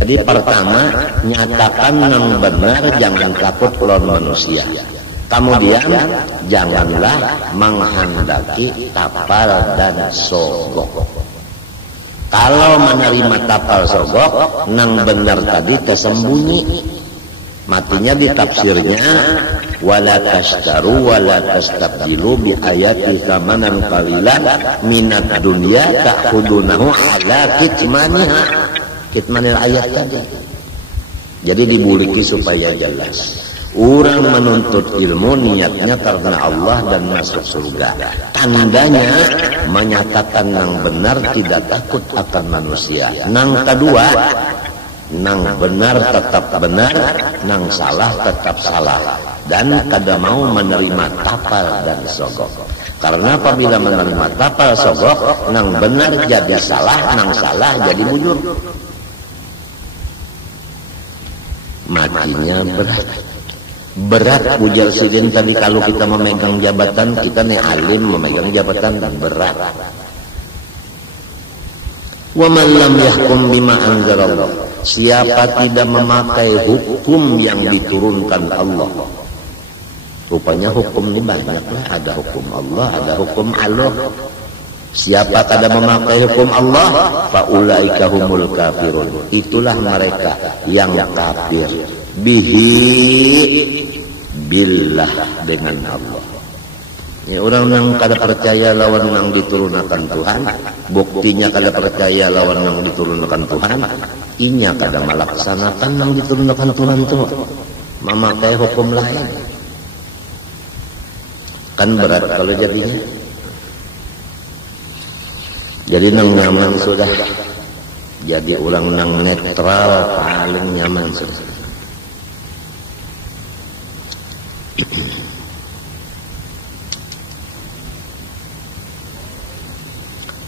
Jadi pertama nyatakan yang benar, jangan takut lawan manusia. Kemudian janganlah menghendaki tapal dan sogok. Kalau menerima tapal sogok, nang benar tadi tersembunyi. Matinya di tafsirnya, wala tashtaru wala tastabdilu bi ayati tsamanan qalilan minad dunya ta'khudunahu ala kitmaniha. Kitmanil ayat tadi. Jadi dibuliki supaya jelas. Orang menuntut ilmu niatnya karena Allah dan masuk surga. Tandanya menyatakan yang benar, tidak takut akan manusia. Nang kedua, nang benar tetap benar, nang salah tetap salah. Dan kada mau menerima tapal dan sogok. Karena apabila menerima tapal sogok, nang benar jadi salah, nang salah jadi bujur. Matinya berat ujar sidin tadi. Kalau kita memegang jabatan, kita nih alim memegang jabatan dan berat. Wa man lam yahkum bima anzalallah, siapa tidak memakai hukum yang diturunkan Allah. Rupanya hukum ini banyak lah, ada hukum Allah, ada hukum Allah. Siapa tidak memakai hukum Allah, faulaika humul kafirun, itulah mereka yang kafir. Bihi billah, dengan Allah. Ya, orang yang kada percaya lawan yang diturunkan Tuhan, buktinya kada percaya lawan yang diturunkan Tuhan, inya kada melaksanakan yang diturunkan Tuhan tuh, memakai hukum lain. Kan berat kalau jadinya. Jadi nang nyaman sudah, jadi orang nang netral paling nyaman sudah.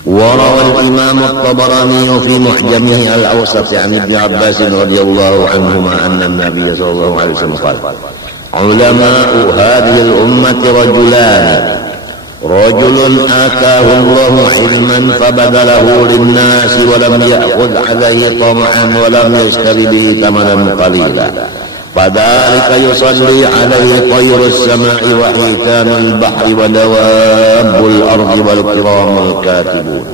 وروى الإمام الطبراني في معجمه الأوسط عن ابن عباس رضي الله عنهما أن النبي صلى الله عليه وسلم قال علماء هذه الأمة رجلان، رجل آتاه الله علما فبذله للناس ولم يأخذ عليه طمعا ولم يشتر به ثمنا قليلا، فذلك يصلي عليه طير السماء وحيتان البحر ودواب الأرض والكرام الكاتبون،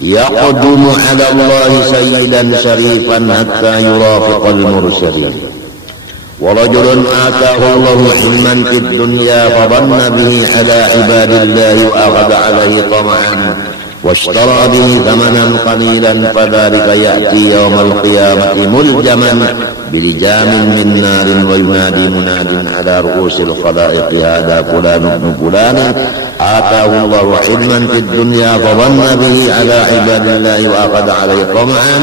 يقدم على الله سيدا شريفا حتى يرافق المرسلين. ورجل آتاه الله علما في الدنيا فظن به على عباد الله وأخذ عليه طمعا واشترى به ثمنا قليلا، فذلك يأتي يوم القيامة ملجما بلجام من نار وينادي مناد على رؤوس الخلائق هذا فلان ابن فلان آتاه الله علما في الدنيا فظن به على عباد الله وأخذ عليه طمعا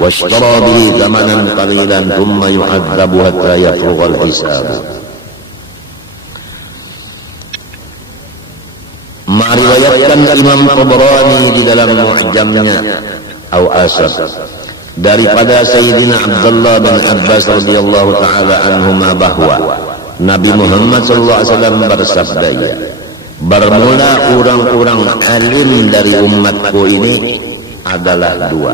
واشترى به ثمنا قليلا ثم يعذب حتى يفرغ الحساب. Meriwayatkan Imam Tabrani di dalam Mu'jamnya atau Asar daripada Sayyidina Abdullah bin Abbas radhiyallahu taala anhuma bahwa Nabi Muhammad sallallahu alaihi wasallam bersabda, bermula orang-orang alim dari umatku ini adalah dua.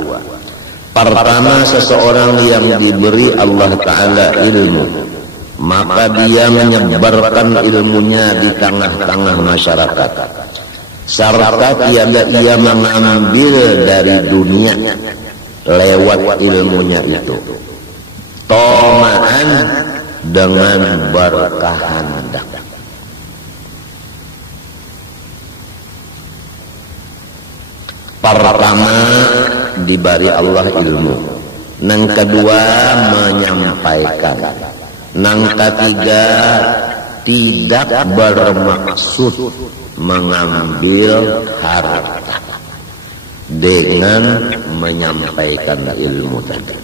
Pertama, seseorang yang diberi Allah taala ilmu, maka dia menyebarkan ilmunya di tengah-tengah masyarakat, serta tiada ia mengambil dari dunia lewat ilmunya itu, tomaan dengan berkahan. Pertama, diberi Allah ilmu, yang kedua menyampaikan, yang ketiga tidak bermaksud mengambil harta dengan menyampaikan ilmu tadi.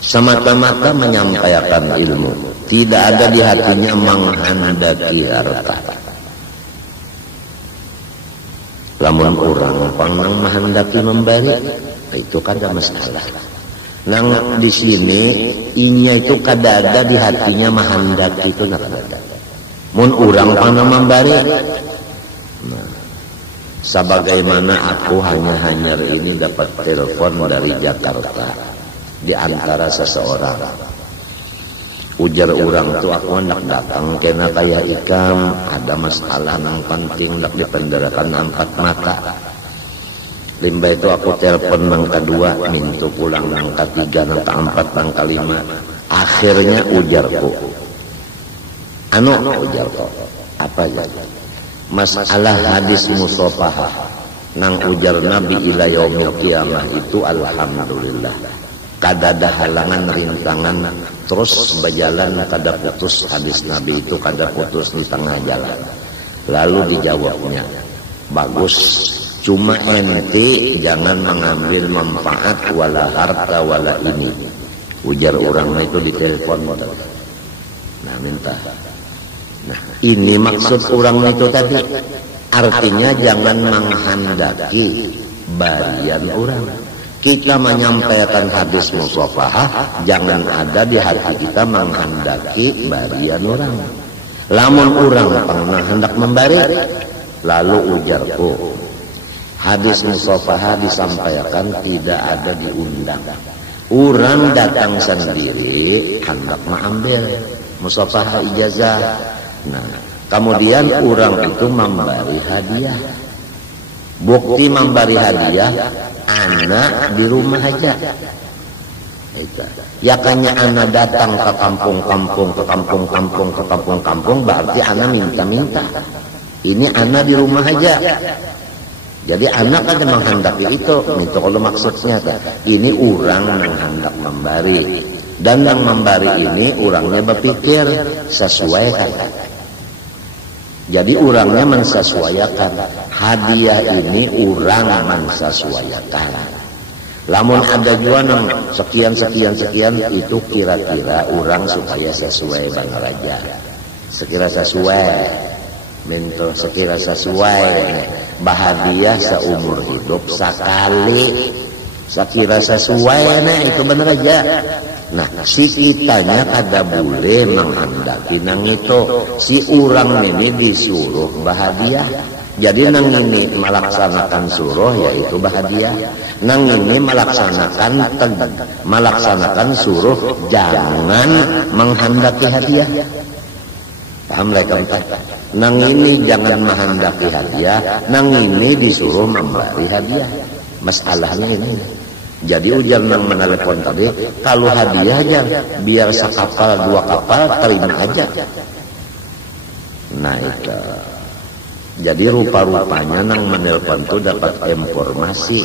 Semata-mata menyampaikan ilmu, tidak ada di hatinya menghendaki harta. Lamun orang panggang menghendaki memberi, itu kada masalah. Nang di sini inya itu kada ada di hatinya menghendaki, itu kada ada. Mun orang panggang memberi, Sebagaimana aku hanya ini dapat telepon dari Jakarta di antara seseorang. Ujar orang tu aku hendak datang kena kaya ikam ada masalah nang penting hendak dipenderakan 4 mata. Limba itu aku telepon nang kedua minta pulang nang ketiga nang keempat nang kelima. Akhirnya ujarku. Ujarku apa ya? Masalah hadis musafahah nang ujar Nabi ila yaumil qiyamah itu alhamdulillah kada ada halangan rintangan terus berjalan kada putus hadis Nabi itu kada putus di tengah jalan. Lalu dijawabnya bagus, cuma ente jangan mengambil manfaat wala harta wala ini. Ujar orang itu di telepon. Nah minta. Nah, ini maksud orang itu tadi. Artinya jangan menghendaki barian orang. Kita menyampaikan hadis musafahah, jangan ada di hati kita menghendaki barian orang. Lamun orang pernah hendak membari, lalu ujarku, hadis musafahah disampaikan tidak ada diundang. Orang datang sendiri hendak mengambil musafahah ijazah. Nah, kemudian orang itu memberi hadiah. Bukti memberi hadiah, anak di rumah aja. Ya kanya anak datang ke kampung-kampung, berarti anak minta-minta. Ini anak di rumah aja. Jadi anak kan menghendaki itu. Itu kalau maksudnya. Ini orang menghendak memberi. Dan yang memberi ini orangnya berpikir sesuai kan. Jadi orangnya mensesuaikan. Hadiah ini orang mensesuaikan. Lamun ada juga nang sekian itu kira-kira orang supaya sesuai bang raja. Sekira sesuai. Minta sekira sesuai. Bahagia seumur hidup sekali. Sekira sesuai itu benar aja. Nah, si kitanya kada boleh menghendaki nang itu. Si orang ini disuruh bahagia. Jadi nang ini melaksanakan suruh yaitu bahagia. Nang ini melaksanakan suruh jangan menghendaki hadiah. Paham mereka? Nang ini jangan menghendaki hadiah. Nang ini disuruh memberi hadiah. Masalahnya ini. Jadi ujar nang menelepon tadi, kalau hadiah aja, biar sekapal 2 kapal terima aja. Nah itu. Jadi rupa-rupanya nang menelepon itu dapat informasi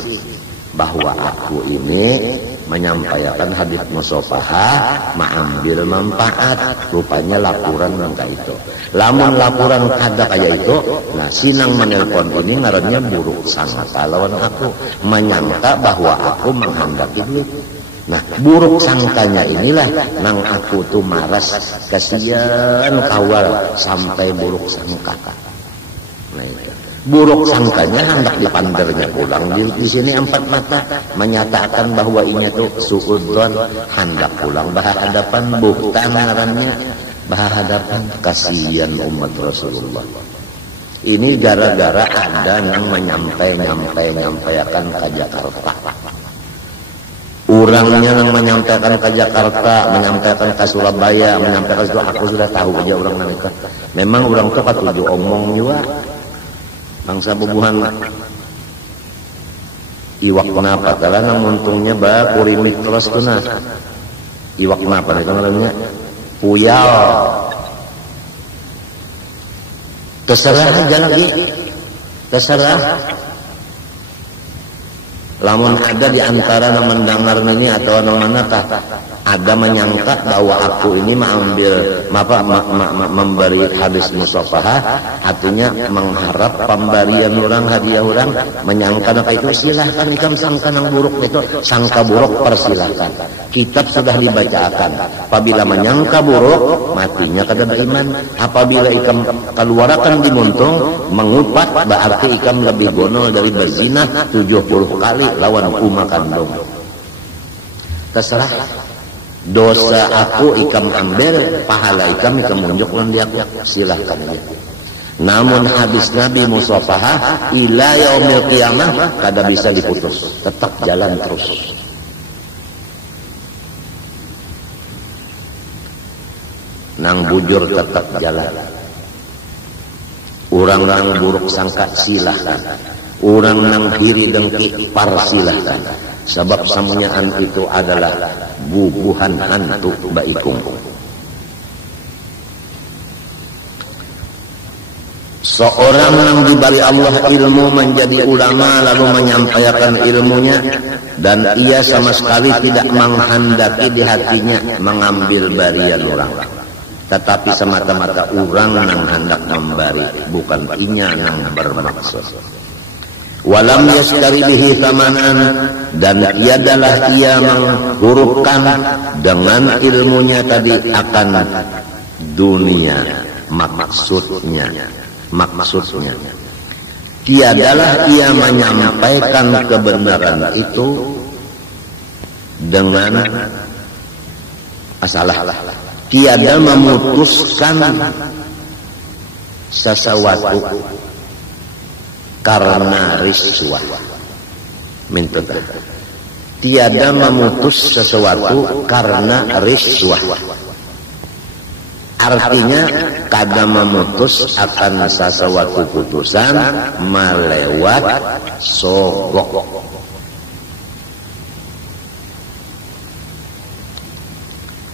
bahwa aku ini menyampaikan hadits musafahah, mengambil manfaat. Rupanya laporan nangka itu. Lamun laporan kada kayak itu, nah sinang menelpon ini ngarannya buruk sangka lawan aku, menyangka bahwa aku menghendaki duit. Nah buruk sangkanya inilah nang aku tuh malas, kasihan kawal sampai buruk sangka. Nah itu. Buruk sangkanya hendak dipandernya pulang di sini 4 mata menyatakan bahwa ini tuh suudzon hendak pulang berhadapan buhtan ngarannya berhadapan kasihan umat Rasulullah. Ini gara-gara ada yang menyampaikan ke Jakarta. Orangnya yang menyampaikan ke Jakarta, menyampaikan ke Surabaya, menyampaikan itu aku sudah tahu aja orang mereka. Memang orang itu katuju omong juga. Bangsa bubuhan iwak kenapa? Karena untungnya kurimit terus tuh nah. Iwak kenapa? Itu namanya puyal. Terserah aja lagi. Terserah. Lamun ada di antara yang mendengar ini atau manakah ada menyangka bahwa aku ini memberi hadis musafahah, artinya mengharap pemberian orang, hadiah orang, menyangka apa itu silahkan ikam sangka yang buruk itu, sangka buruk persilahkan. Kitab sudah dibacakan. Apabila menyangka buruk, matinya kada beriman. Apabila ikam keluarakan dimuntung, mengupat berarti ikam lebih gonol dari berzina 70 kali lawan umma kandung. Terserah. Dosa aku ikam ambil, pahala ikam munjuk dia silahkan aja. Namun hadis Nabi musafahah ila yaumil qiyamah kada bisa diputus, tetap jalan terus. Nang bujur tetap jalan. Urang nang buruk sangka silahkan. Urang nang diri dengki par silahkan. Sebab samunyaan itu adalah bubuhan hantu baikung. Seorang yang diberi Allah ilmu menjadi ulama lalu menyampaikan ilmunya dan ia sama sekali tidak menghendaki di hatinya mengambil barian orang, tetapi semata-mata orang yang hendak memberi, bukan inya yang bermaksud. Walam yashtari bihi thamanan, dan tiadalah ia menghurufkan dengan ilmunya tadi akan dunia maksudnya. Tiadalah ia menyampaikan kebenaran itu dengan asalah. Tiada memutuskan sesuatu karena riswah. Tiada memutus sesuatu karena riswah. Artinya kada memutus akan sesuatu putusan melewat sogok.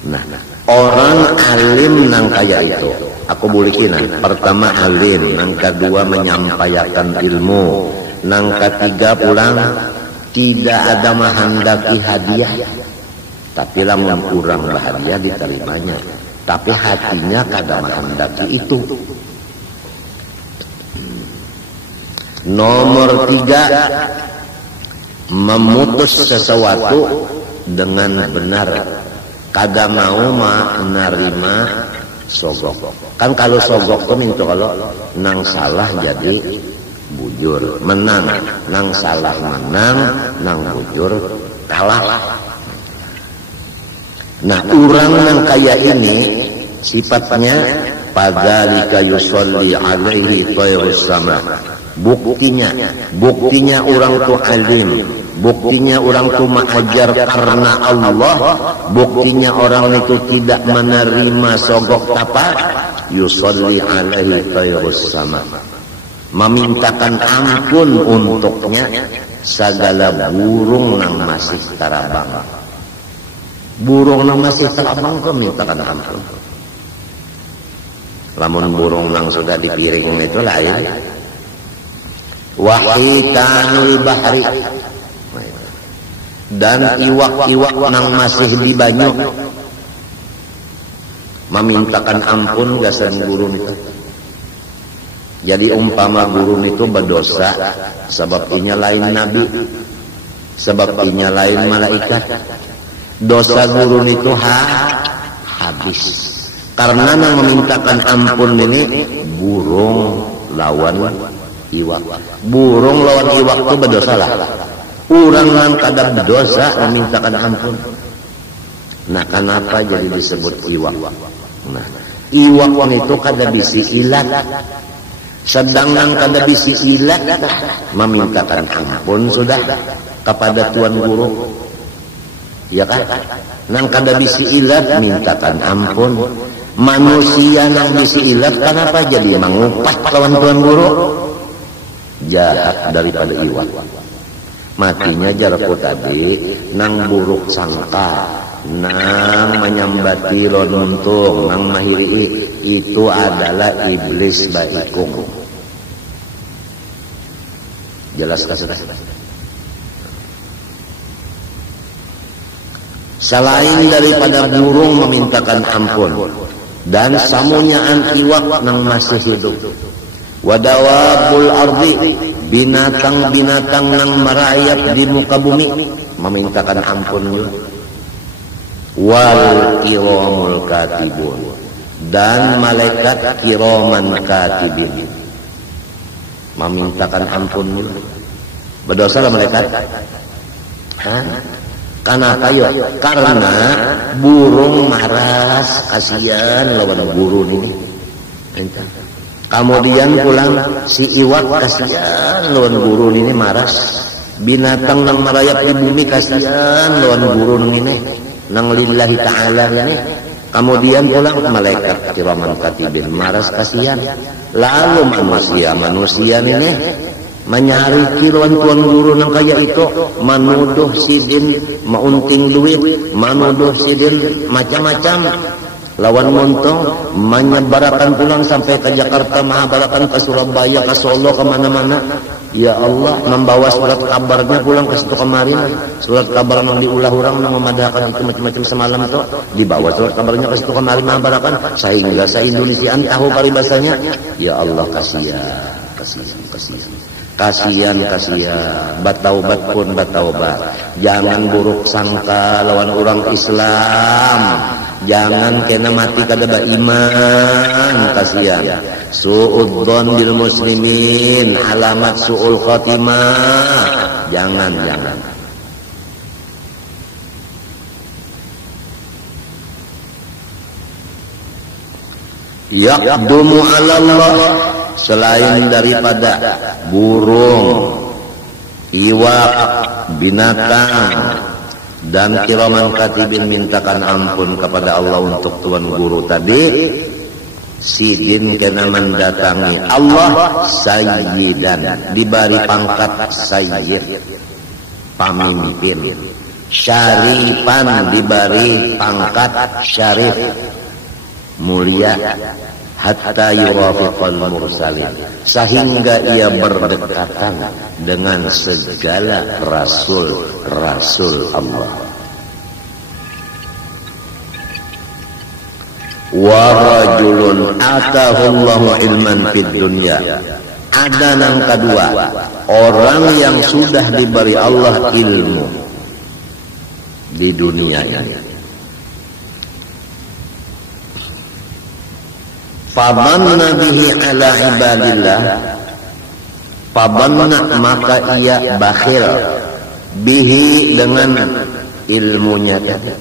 Nah, orang alim nang kaya itu, aku bulikinan. Pertama alim, nang kedua menyampaikan ilmu, nang ketiga pulang tidak ada menghendaki hadiah, tapi lamun kurang bahagia diterimanya. Tapi hatinya kada menghendaki itu. Nomor 3, memutus sesuatu dengan benar. Kada mau menerima sogok. Kan kalau sogok kan itu kalau nang salah jadi bujur menang, nang salah menang, nang bujur kalah. Nah, orang yang kaya ini sifatnya padzalika yusolli alaihi tayrus sama. Buktinya orang tu alim, buktinya orang tu mengajar karena Allah, buktinya orang itu tidak menerima sogok apa? Yusolli alaihi tayrus sama. Memintakan ampun untuknya segala burung yang masih terabang. Burung nang masih terabang kau mintakan ampun. Lamun burung nang sudah dipiring itu lain. Wahitanul bahri, dan iwak-iwak nang masih di banyu memintakan ampun gasan burung itu. Jadi umpama burung itu berdosa, sebab inya lain nabi, sebab inya lain malaikat. Dosa gurun itu habis. Karena yang memintakan ampun ini burung lawan iwak. Burung lawan iwak itu berdosa lah. Orang yang kadang berdosa memintakan ampun. Nah, kenapa jadi disebut iwak? Nah, iwak itu kada bisi ilat. Sedang yang kada bisi ilat memintakan ampun sudah kepada Tuan Guru. Ya kan? Nang kada bisi ilat mintakan ampun. Manusia nang bisi ilat kenapa jadi mengumpat lawan Tuan Guru? Jahat daripada iwak. Matinya jaraku tadi nang buruk sangka, nang menyambati lonuntung, nang mahiri, itu adalah iblis baikung. Jelas kasih. Selain daripada burung memintakan ampun dan samunyaan iwak nang masih hidup, wadawabul ardi, binatang-binatang nang merayap di muka bumi memintakan ampun juga. Wal kiramul katibun, dan malaikat kiraman katibin memintakan ampun juga. Berdosa lah malaikat. Kenapa yo? Karena burung maras, kasihan lawan burung ini. Kemudian pulang si iwak kasihan lawan guru ini maras. Binatang nang merayap di bumi kasihan lawan guru ini nang lillahi ta'ala ini. Kemudian pulang malaikat kiraman katibin maras kasihan. Lalu manusia ini menyari lawan tuan guru nang kaya itu, manuduh sidin maunting duit, manuduh sidin macam-macam. Lawan montong menyebarakan pulang sampai ke Jakarta, Mahabarakan ke Surabaya, ke Solo, kemana-mana. Ya Allah, membawa surat kabarnya pulang ke situ kemarin. Surat kabar yang diulah orang yang memadahkan itu macam-macam semalam itu. Dibawa surat kabarnya ke situ kemarin Mahabarakan. Sehingga se-Indonesiaan tahu paribasanya. Ya Allah, kasihan. Bataubat pun bataubat. Jangan buruk sangka lawan orang Islam. Jangan kena mati kada beriman, kasihan. Su'udzon bil muslimin, alamat su'ul khatimah. Jangan. Yaqdumu 'ala Allah, selain daripada burung, iwak, binatang dan kiraman katibin mintakan ampun kepada Allah untuk tuan guru tadi, sidin kena mendatangi Allah sayyidan, diberi pangkat sayyid, pamimpin, syarifan, diberi pangkat syarif, mulia, hatta yurafiqal mursalin, sehingga ia berdekatan dengan segala rasul Allah. Wa rajulun atahullahu ilman fid dunya, ada yang kedua, orang yang sudah diberi Allah ilmu di dunia ini. Fabanna bihi ala ibadillah, fabanna maka ia bakhil bihi dengan ilmunya tadi,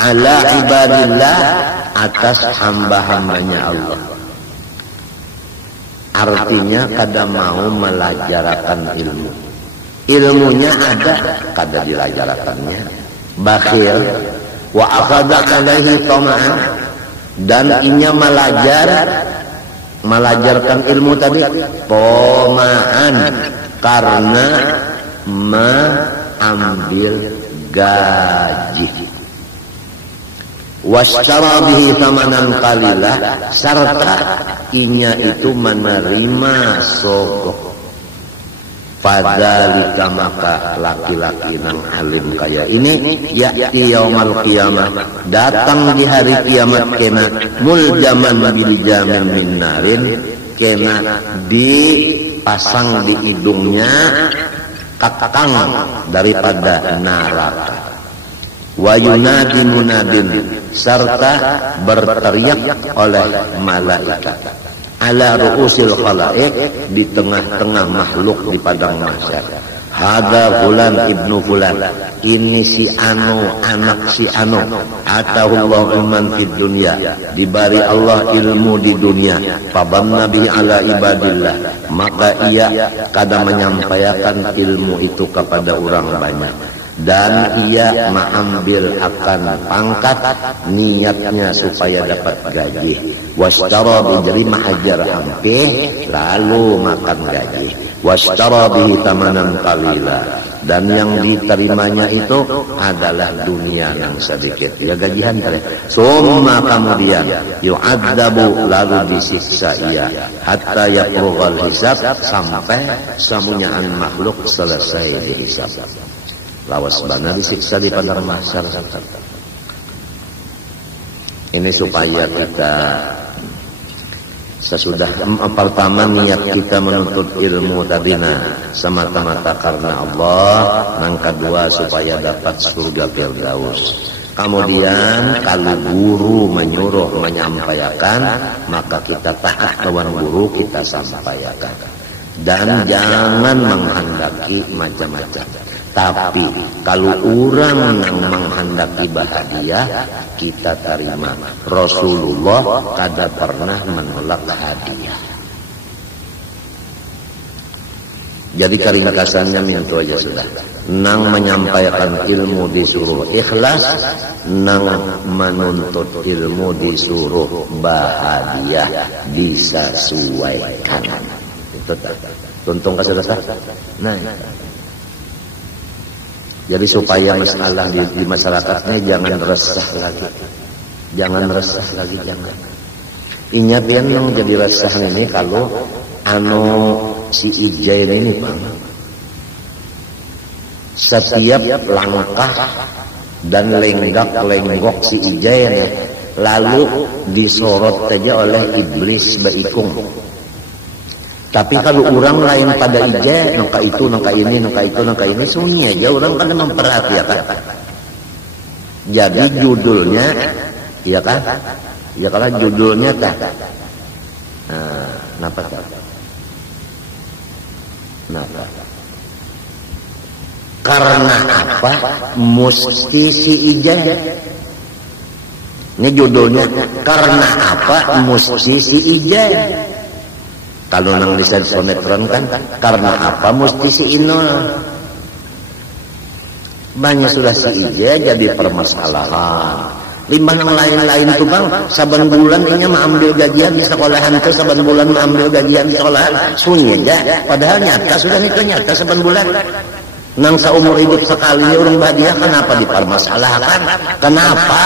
ala ibadillah atas hamba-hambanya Allah. Artinya kada mau melajarakan ilmunya ada kada dilajarakannya, bakhil. Wa akhadha alaihi tama'an, dan inya melajarkan ilmu tadi tomaan, karena mengambil gaji. Washtara bihi thamanan qalilah, serta inya itu menerima sogok. Fadzalika, maka laki-laki nang alim kaya ini, ya'ti yaumal qiyamah, datang di hari kiamat, kena muljaman bil jamil min narin, kena dipasang di hidungnya kakang daripada neraka. Wa yunadi munadin, serta berteriak oleh malaikat, ala ru'usil khalaik, di tengah-tengah makhluk di padang mahsyar. Hada fulan ibnu fulan, ini si anu, anak si anu. Atahullahu ilman fid dunya, diberi Allah ilmu di dunia. Fabanna bihi ala ibadillah, maka ia kada menyampaikan ilmu itu kepada orang banyak, dan ia mengambil akan pangkat, niatnya supaya dapat gaji. Washtara bi, jadi mahajar ampe lalu makan gaji. Washtara bihi tamanan qalila, dan yang diterimanya itu adalah dunia yang sedikit, ya gajian kali. Summa kemudian yu'adzabu, lalu disiksa ia, hatta yaqrughal hisab, sampai semuanyaan makhluk selesai dihisab. Lawas bana disiksa di padang mahsyar. Ini supaya kita sesudah pertama niat kita menuntut ilmu tadi semata-mata karena Allah, yang kedua supaya dapat surga Firdaus. Kemudian kalau guru menyuruh menyampaikan, maka kita taat kawan guru, kita sampaikan, dan jangan menghendaki macam-macam. Tapi kalau orang yang menghendaki bahagia, kita terima. Rasulullah kada pernah menolak hadiah. Jadi keringkasannya itu aja sudah. Nang menyampaikan ilmu disuruh ikhlas, nang menuntut ilmu disuruh bahagia, disesuaikan. Itu tuntung ke saudara. Nah, jadi supaya masalah di masyarakatnya jangan resah lagi. Jangan resah lagi, jangan. Ingat yang jadi resah ini kalau si Ijain ini Bang, setiap langkah dan lenggak-lenggok si Ijain lalu disorot saja oleh iblis baikung. Tapi kalau orang lain pada Ijain, nangka itu, nangka ini, nangka itu, nangka ini, sunyi aja orang kan memperhatikan. Jadi judulnya, ya kan? Ya kalau judulnya kan, kenapa tak? Kenapa? Karena apa? Musti si Ijah. Ini judulnya. Karena apa? Musti si Ijah. Kalau nang lisan sonetron kan, karena apa? Musti si Inul. Banyak sudah si Ijah jadi permasalahan. Limbah yang lain-lain itu Bang, saban bulan ini mengambil gajian di sekolahan itu, saban bulan mengambil gajian di sekolahan, sunyi aja. Padahal nyata sudah itu nyata saban bulan. Nang seumur hidup sekali ini orang bahagia, kenapa dipermasalahkan? Kenapa?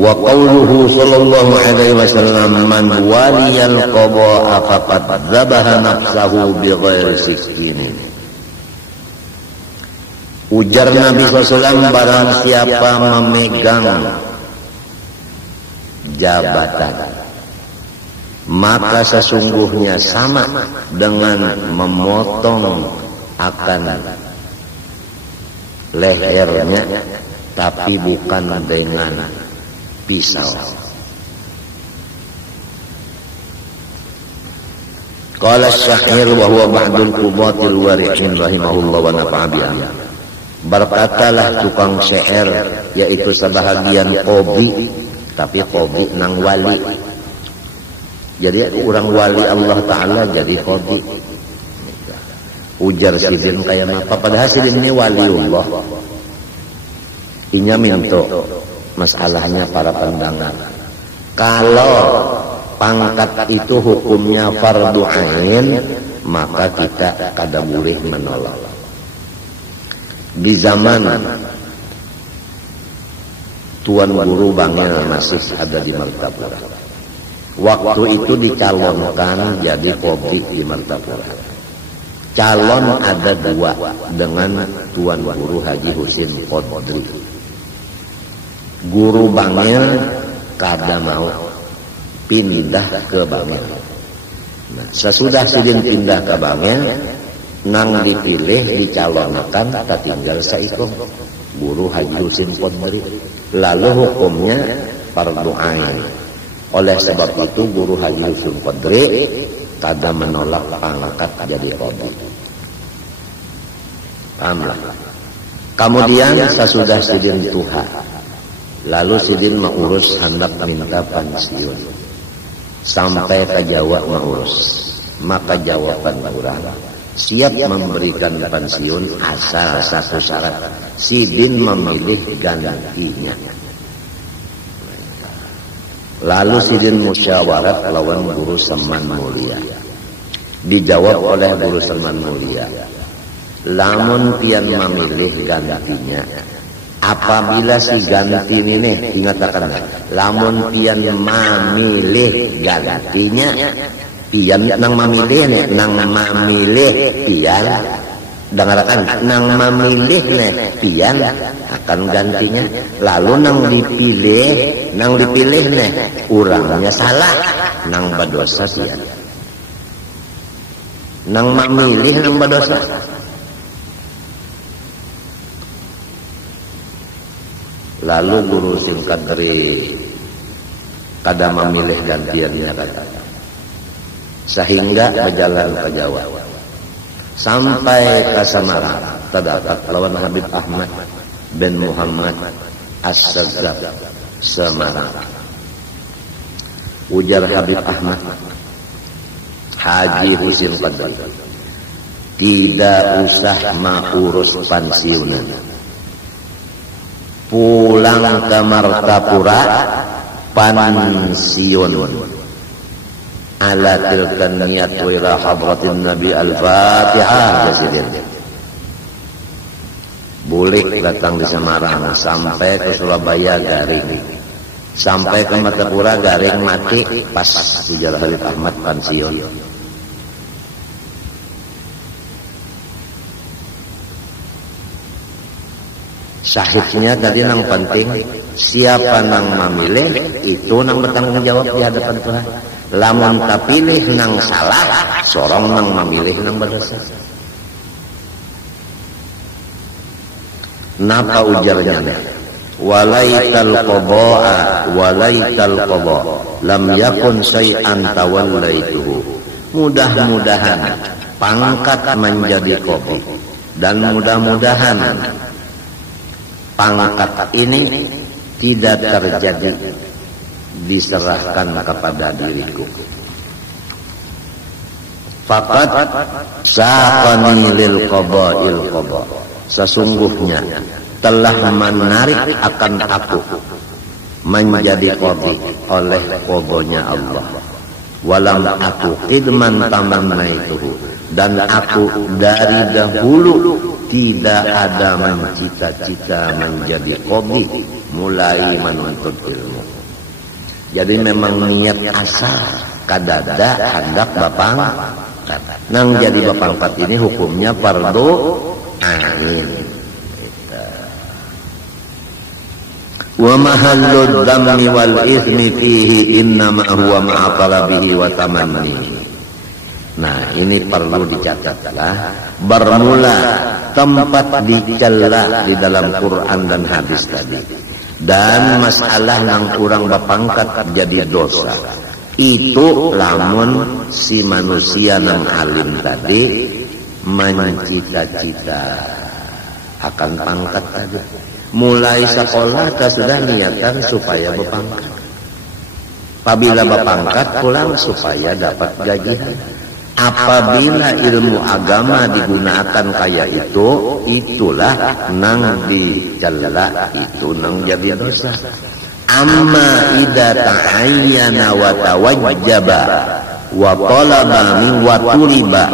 Wa qawluhu sallallahu alaihi wasallam man waliyal qada'a faqad dzabaha nafsahu bighairi sikkin. Ujar Nabi SAW, barang siapa memegang jabatan maka sesungguhnya sama dengan memotong akan lehernya, tapi bukan dengan pisau. Qala Syahir wa huwa ba'dul qubatil wari'in rahimahullah wa nafa'a biha. Berkatalah tukang syair, yaitu sebahagian qobi, tapi qobi nang wali. Jadi orang wali Allah Ta'ala jadi qobi. Ujar sidin kayak apa? Padahal sidin ini waliullah. Inya minto masalahnya para pendengar. Kalau pangkat itu hukumnya fardu ain, maka kita kada boleh menolak. Di zaman Tuan Guru Bangil masih ada di Martapura, waktu itu dicalonkan jadi qobi di Martapura. Calon ada dua dengan Tuan Guru Haji Husin Qodri. Guru Bangil kada mau pindah ke Bangil. Nah, sesudah sidin pindah ke Bangil, nang dipilih dicalonkan tinggal saikung Guru Haji Husin Qodri. Lalu hukumnya fardu ain. Oleh sebab itu Guru Haji Husin Qodri kada menolak pangkat jadi qobi. Pahamlah. Kemudian sesudah sidin tuha, lalu sidin mengurus hendak minta pensiun. Sampai ke Jawa mengurus, maka jawaban orang siap memberikan pensiun asal satu syarat, sidin memilih gantinya. Lalu sidin musyawarat lawan Guru Saman Mulia. Dijawab oleh Guru Saman Mulia, lamun pian memilih gantinya, apabila si ganti ini, ingatkan, lamun pian memilih gantinya, pian nang memilih nih, nang memilih pian, dengarkan, nang memilih nih pian akan gantinya. Lalu nang dipilih nih, urangnya salah, nang berdosa pian. Nang memilih nang berdosa. Lalu guru Simkadri kada memilih gantiannya kata. Sehingga berjalan ke Jawa. Sampai ke Semarang terdapat lawan Habib Ahmad bin Muhammad As-Sazzab Semarang. Ujar Habib Ahmad, Haji Husin Qadri, tidak usah mengurus pensiunan. Pulang ke Martapura, pensiun. Ala tilkan niyat wa ila hadratin Nabi Al-Fatihah. Presiden boleh datang di Semarang sampai ke Surabaya garing, sampai ke Martapura garing mati pas sejarah Habib Ahmad pensiun. Syahidnya tadi nang penting, siapa nang memilih itu nang bertanggung jawab di hadapan Tuhan. Lamun kapilih nang salah, sorong nang memilih nang berdosa. Napa ujarnya? Walaital qada lam yakun syai'an tawallaituhu. Mudah-mudahan pangkat menjadi qadhi, dan mudah-mudahan pangkat ini tidak terjadi diserahkan kepada diriku. Faqad saqani lil qada'il qada. Sesungguhnya telah menarik akan aku menjadi qadhi oleh qadanya Allah. Walam aku qidman tamannaituhu, dan aku dari dahulu tidak ada mencita-cita menjadi qadhi mulai menuntut ilmu. Jadi memang niat asal kadada hendak bapangkat. Nang jadi bapangkat ini hukumnya fardu ain. Wa mahallu dhammi wal ithmi fihi innama huwa ma'a talabihi wa tamannihi. Nah, ini perlu dicatatlah. Bermula tempat dicela di dalam Quran dan hadis tadi, dan masalah yang kurang berpangkat jadi dosa, itu lamun si manusia yang alim tadi mencita-cita akan pangkat tadi. Mulai sekolah kita sudah niatan supaya berpangkat. Apabila berpangkat pulang supaya dapat gajian. Apabila ilmu agama digunakan kayak itu, itulah nang dicela, itu nang jadi dosa. Amma idza ta'ayyana wa tawajjaba wa talaba min wa tuliba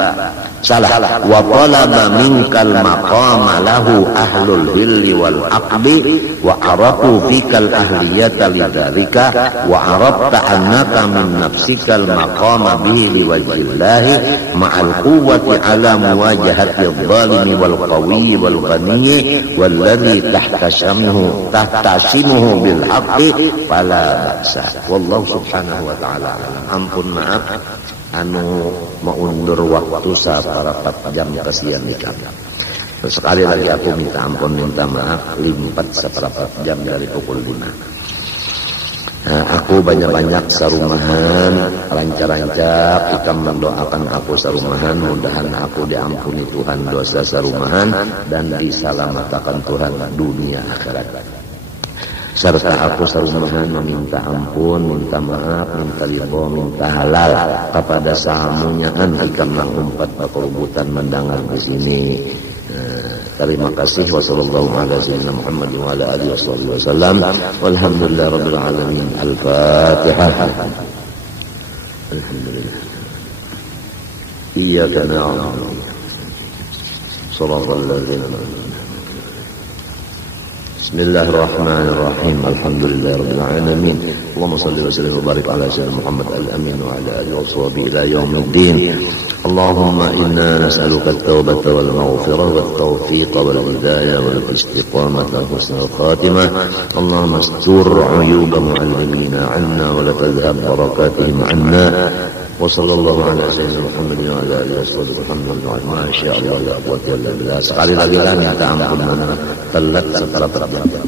salah wa talaba minkal maqama lahu ahlul hilli wal aqbi wa arafu fikal ahliyata lidzalika wa arafta annaka min nafsikal maqama bihi liwajhillahi ma'al quwwati ala muwajahati adh-dhalimi wal qawiyyi wal ghaniyyi walladhi tahtasimuhu bil haqqi fala ba'sa. Wallahu subhanahu wa ta'ala ampun. Maaf anu meundur waktu saparapet jam kasihan nikah. Sekali lagi aku minta ampun, minta maaf limpat seperempat jam dari pukul 5. Aku banyak-banyak sarumahan, rancak-rancak kita mendoakan aku sarumahan, mudahan aku diampuni Tuhan dosa sarumahan dan diselamatkan Tuhan dunia akhirat. Serta aku sarumahan meminta ampun, minta maaf, minta ridho, minta halal kepada samunyaan ikam umpat kerubutan mendengar di sini. Terima kasih. Wassallallahu ala sayyidina Muhammad wa ala alihi wasallam. Walhamdulillah rabbil alamin. Al-Fatihah. Alhamdulillah. Iyyaka na'budu shiratal ladzina Bismillahirrahmanirrahim. Alhamdulillahirabbil alamin. Allahumma shalli wa sallim wa barik ala sayyidina Muhammad al-amin wa ala alihi washabihi ila yaumiddin. Allahumma inna nas'aluka at-taubata wal maghfirah wat tawfiq wal hidayah wal istiqamah wal husnul khatimah. Allahumma astur 'uyuba mu'allimina 'anna wa la tadhhab barakatihim 'anna. Wa sallallahu ala sayyidina Muhammad wa ala alihi wasallam. Masya Allah la quwwata illa billah. Sekali lagi lah minta ampun telat setelah terjadi.